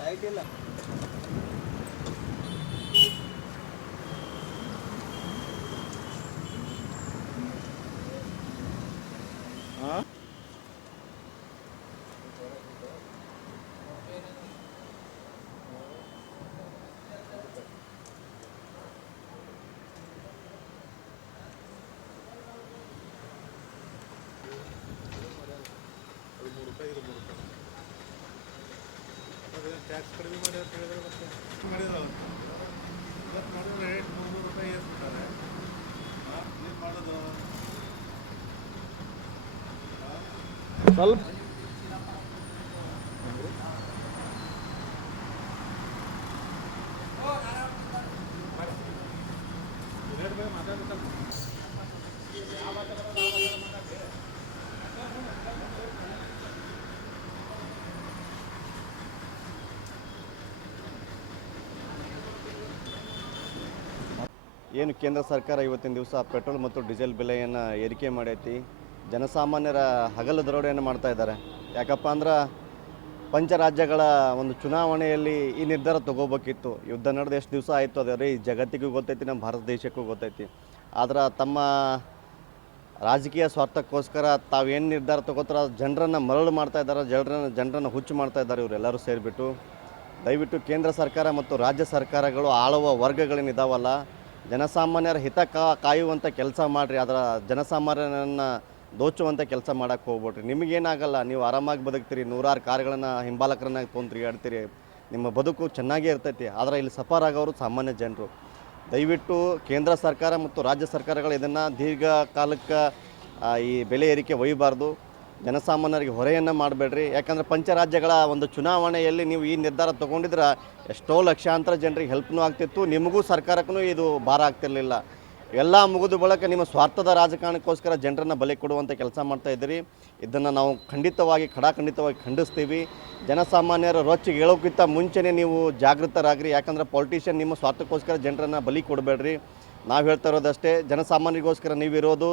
Light ಇಲ್ಲ. Tax ಕಡಿಮೆ ಮಾಡಿ ಅಂತ ಹೇಳಿದ್ರೆ ಮತ್ತೆ ಮಾಡಿದ್ರು ಇವತ್ತು ಮಾಡಿದ್ರೆ ರೇಟ್ 300 ರೂಪಾಯಿ ಏರ್ಸ್ಬಿಟ್ಟಾರೆ. ಏನು ಮಾಡೋದು? ಸ್ವಲ್ಪ ರೇಟ್ ಮೇಲೆ ಮಾತಾಡ್ಬೇಕಲ್ಲ. ಏನು ಕೇಂದ್ರ ಸರ್ಕಾರ ಇವತ್ತಿನ ದಿವಸ ಪೆಟ್ರೋಲ್ ಮತ್ತು ಡೀಸೆಲ್ ಬೆಲೆಯನ್ನು ಏರಿಕೆ ಮಾಡೈತಿ. ಜನಸಾಮಾನ್ಯರ ಹಗಲು ದರೋಡೆಯನ್ನು ಮಾಡ್ತಾ ಇದ್ದಾರೆ. ಯಾಕಪ್ಪ ಅಂದ್ರೆ ಪಂಚರಾಜ್ಯಗಳ ಒಂದು ಚುನಾವಣೆಯಲ್ಲಿ ಈ ನಿರ್ಧಾರ ತಗೋಬೇಕಿತ್ತು. ಯುದ್ಧ ನಡೆದು ಎಷ್ಟು ದಿವಸ ಆಯಿತು ಅದೇ ರೀ ಜಗತ್ತಿಗೂ ಗೊತ್ತೈತಿ, ನಮ್ಮ ಭಾರತ ದೇಶಕ್ಕೂ ಗೊತ್ತೈತಿ. ಆದ್ರೆ ತಮ್ಮ ರಾಜಕೀಯ ಸ್ವಾರ್ಥಕ್ಕೋಸ್ಕರ ತಾವೇನು ನಿರ್ಧಾರ ತಗೋತಾರ ಜನರನ್ನು ಮರಳು ಮಾಡ್ತಾ ಇದ್ದಾರೆ, ಜನರನ್ನು ಹುಚ್ಚು ಮಾಡ್ತಾ ಇದ್ದಾರೆ ಇವರೆಲ್ಲರೂ ಸೇರಿಬಿಟ್ಟು. ದಯವಿಟ್ಟು ಕೇಂದ್ರ ಸರ್ಕಾರ ಮತ್ತು ರಾಜ್ಯ ಸರ್ಕಾರಗಳು ಆಳುವ ವರ್ಗಗಳೇನಿದಾವಲ್ಲ, ಜನಸಾಮಾನ್ಯರ ಹಿತ ಕಾಯುವಂಥ ಕೆಲಸ ಮಾಡಿರಿ. ಅದರ ಜನಸಾಮಾನ್ಯರನ್ನು ದೋಚುವಂಥ ಕೆಲಸ ಮಾಡೋಕ್ಕೆ ಹೋಗ್ಬಿಟ್ರಿ. ನಿಮಗೇನಾಗಲ್ಲ, ನೀವು ಆರಾಮಾಗಿ ಬದುಕ್ತೀರಿ, ನೂರಾರು ಕಾರ್ಗಳನ್ನು ಹಿಂಬಾಲಕರನ್ನಾಗಿ ತೊಗೊಂಡು ತಿರುಗಾಡ್ತೀರಿ, ನಿಮ್ಮ ಬದುಕು ಚೆನ್ನಾಗೇ ಇರ್ತೈತಿ. ಆದರೆ ಇಲ್ಲಿ ಸಫರ್ ಆಗೋರು ಸಾಮಾನ್ಯ ಜನರು. ದಯವಿಟ್ಟು ಕೇಂದ್ರ ಸರ್ಕಾರ ಮತ್ತು ರಾಜ್ಯ ಸರ್ಕಾರಗಳು ಇದನ್ನು ದೀರ್ಘಕಾಲಕ್ಕೆ ಈ ಬೆಲೆ ಏರಿಕೆ ಒಯ್ಯಬಾರ್ದು. ಜನಸಾಮಾನ್ಯರಿಗೆ ಹೊರೆಯನ್ನು ಮಾಡಬೇಡ್ರಿ. ಯಾಕಂದರೆ ಪಂಚರಾಜ್ಯಗಳ ಒಂದು ಚುನಾವಣೆಯಲ್ಲಿ ನೀವು ಈ ನಿರ್ಧಾರ ತೊಗೊಂಡಿದ್ರೆ ಎಷ್ಟೋ ಲಕ್ಷಾಂತರ ಜನರಿಗೆ ಹೆಲ್ಪ್ನೂ ಆಗ್ತಿತ್ತು, ನಿಮಗೂ ಸರ್ಕಾರಕ್ಕೂ ಇದು ಭಾರ ಆಗ್ತಿರಲಿಲ್ಲ. ಎಲ್ಲ ಮುಗಿದು ಬಳಕ ನಿಮ್ಮ ಸ್ವಾರ್ಥದ ರಾಜಕಾರಣಕ್ಕೋಸ್ಕರ ಜನರನ್ನು ಬಲಿ ಕೊಡುವಂಥ ಕೆಲಸ ಮಾಡ್ತಾ ಇದ್ದೀರಿ. ಇದನ್ನು ನಾವು ಖಂಡಿತವಾಗಿ ಖಂಡಿಸ್ತೀವಿ. ಜನಸಾಮಾನ್ಯರ ರೊಚ್ಚಿಗೆ ಹೇಳೋಕ್ಕಿಂತ ಮುಂಚೆನೇ ನೀವು ಜಾಗೃತರಾಗ್ರಿ. ಯಾಕಂದರೆ ಪೊಲಿಟಿಷಿಯನ್ ನಿಮ್ಮ ಸ್ವಾರ್ಥಕ್ಕೋಸ್ಕರ ಜನರನ್ನು ಬಲಿ ಕೊಡಬೇಡ್ರಿ. ನಾವು ಹೇಳ್ತಾ ಇರೋದಷ್ಟೇ, ಜನಸಾಮಾನ್ಯರಿಗೋಸ್ಕರ ನೀವಿರೋದು,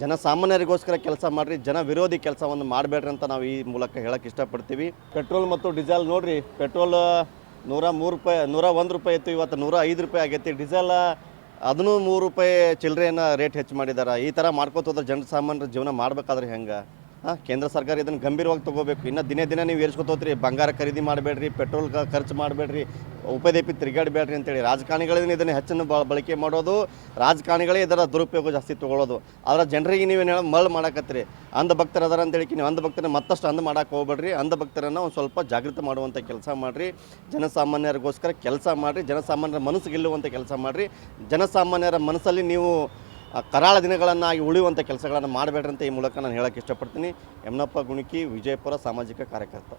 ಜನಸಾಮಾನ್ಯರಿಗೋಸ್ಕರ ಕೆಲಸ ಮಾಡಿರಿ, ಜನ ವಿರೋಧಿ ಕೆಲಸವನ್ನು ಮಾಡಬೇಡ್ರಿ ಅಂತ ನಾವು ಈ ಮೂಲಕ ಹೇಳೋಕ್ಕೆ ಇಷ್ಟಪಡ್ತೀವಿ. ಪೆಟ್ರೋಲ್ ಮತ್ತು ಡೀಸೆಲ್ ನೋಡಿರಿ, ಪೆಟ್ರೋಲ್ 103 ರೂಪಾಯಿ 101 ರೂಪಾಯಿ ಇತ್ತು, ಇವತ್ತು 105 ರೂಪಾಯಿ ಆಗೈತಿ. ಡೀಸೆಲ್ ಅದನ್ನು 3 ರೂಪಾಯಿ ಚಿಲ್ಲರೆಯನ್ನು ರೇಟ್ ಹೆಚ್ಚು ಮಾಡಿದ್ದಾರೆ. ಈ ಥರ ಮಾಡ್ಕೋತ ಹೋದ್ರೆ ಜನಸಾಮಾನ್ಯರ ಜೀವನ ಮಾಡಬೇಕಾದ್ರೆ ಹೆಂಗೆ? ಕೇಂದ್ರ ಸರ್ಕಾರ ಇದನ್ನು ಗಂಭೀರವಾಗಿ ತೊಗೋಬೇಕು. ಇನ್ನು ದಿನೇ ನೀವು ಏರಿಸ್ಕೊತೋತ್ರಿ. ಬಂಗಾರ ಖರೀದಿ ಮಾಡಬೇಡ್ರಿ, ಪೆಟ್ರೋಲ್ ಖರ್ಚು ಮಾಡಬೇಡ್ರಿ, ಉಪದೇಪಿ ತಿರುಗಾಡಬೇಡ್ರಿ ಅಂತೇಳಿ ರಾಜಕಾರಣಿಗಳಿಂದ ಇದನ್ನು ಹೆಚ್ಚನ್ನು ಬಳಕೆ ಮಾಡೋದು, ರಾಜಕಾರಣಿಗಳೇ ಇದರ ದುರುಪಯೋಗ ಜಾಸ್ತಿ ತೊಗೊಳ್ಳೋದು. ಆದರೆ ಜನರಿಗೆ ನೀವೇನು ಮರಳು ಮಾಡಕತ್ತೀರಿ. ಅಂಧಭಕ್ತರು ಅದರ ಅಂತೇಳಿ ನೀವು ಅಂಧಭಕ್ತರನ್ನ ಮತ್ತಷ್ಟು ಮಾಡಕ್ಕೆ ಹೋಗ್ಬೇಡ್ರಿ. ಅಂಧಭಕ್ತರನ್ನು ಒಂದು ಸ್ವಲ್ಪ ಜಾಗೃತ ಮಾಡುವಂಥ ಕೆಲಸ ಮಾಡಿರಿ. ಜನಸಾಮಾನ್ಯರಿಗೋಸ್ಕರ ಕೆಲಸ ಮಾಡಿರಿ. ಜನಸಾಮಾನ್ಯರ ಮನಸ್ಸು ಗೆಲ್ಲುವಂಥ ಕೆಲಸ ಮಾಡಿರಿ. ಜನಸಾಮಾನ್ಯರ ಮನಸ್ಸಲ್ಲಿ ನೀವು ಕರಾಳ ದಿನಗಳನ್ನಾಗಿ ಉಳಿಯುವಂಥ ಕೆಲಸಗಳನ್ನು ಮಾಡಬೇಡ್ರಿ ಅಂತ ಈ ಮೂಲಕ ನಾನು ಹೇಳೋಕ್ಕೆ ಇಷ್ಟಪಡ್ತೀನಿ. ಯಮನಪ್ಪ ಗುಣಿಕಿ, ವಿಜಯಪುರ, ಸಾಮಾಜಿಕ ಕಾರ್ಯಕರ್ತ.